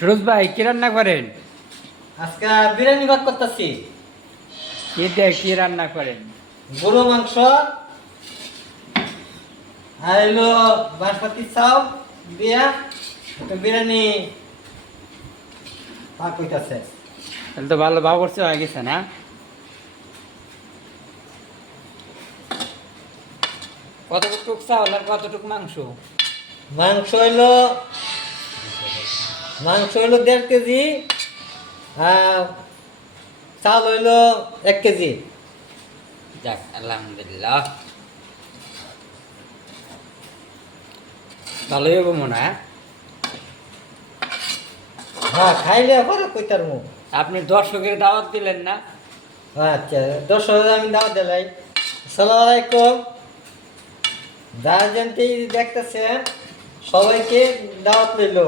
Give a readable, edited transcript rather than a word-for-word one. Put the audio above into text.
সুরজ ভাই কি রান্না করেন? আজকে বিরিয়ানি ভাত করতেছি। এটা কি রান্না করেন? গরু মাংস আর হলো বাসমতি চাউ দিয়া একটা বিরিয়ানি ভাত কইতাছে। তাহলে তো ভালো ভাব করছে হয়ে গেছে না? কতটুক চাউল আর কতটুক মাংস? মাংস হইলো মাংস হইলো 1.5 কেজি আর চাল হইলো 1 কেজি। যাক আলহামদুলিল্লাহ, ভালোই হবো মনে হয়। হ্যাঁ খাইলে পরে কইতার মু। আপনি দর্শকের দাওয়াত দিলেন না? আচ্ছা দর্শক আমি দাওয়াত দিলাই। আসসালামু আলাইকুম, যারা যেমন দেখতেছেন সবাইকে দাওয়াত লইল।